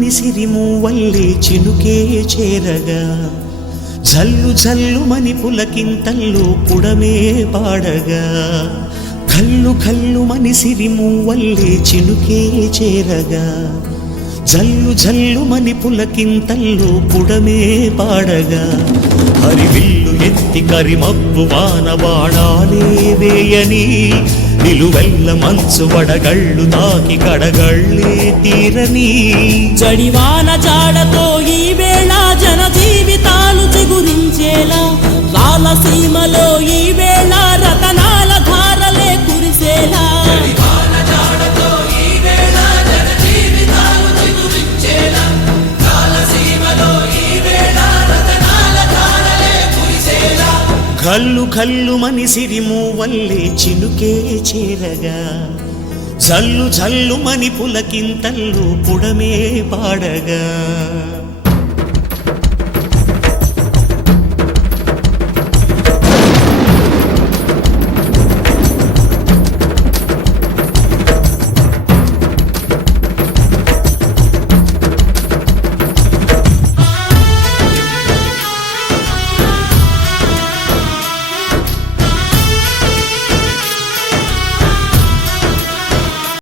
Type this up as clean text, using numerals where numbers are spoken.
మని సిరిమూవల్లే చినుకే చేరగా జల్లు జల్లు మని పులకింతల్లో పుడమే పాడగా కల్లు కల్లు మని సిరిమూవల్లే చినుకే చేరగా జల్లు జల్లు మని పులకింతల్లో పుడమే పాడగా హరివిల్లు ఎత్తి కరిమబ్బు వానవాడాలే వేయని నిలువెల్ల మంచు వడగళ్ళు తాకి కడగళ్ళే తీరని జడివాన జాడతో ఈ వేళ జన జీవితాలు చిగురించేలా రాలసీమలో ఈ వేళ రతనాల ధారలే కురిసేలా కల్లు కల్లు మని సిరిమూవల్లే చినుకే చేరగా జల్లు జల్లు మని పులకింతల్లో పుడమే పాడగా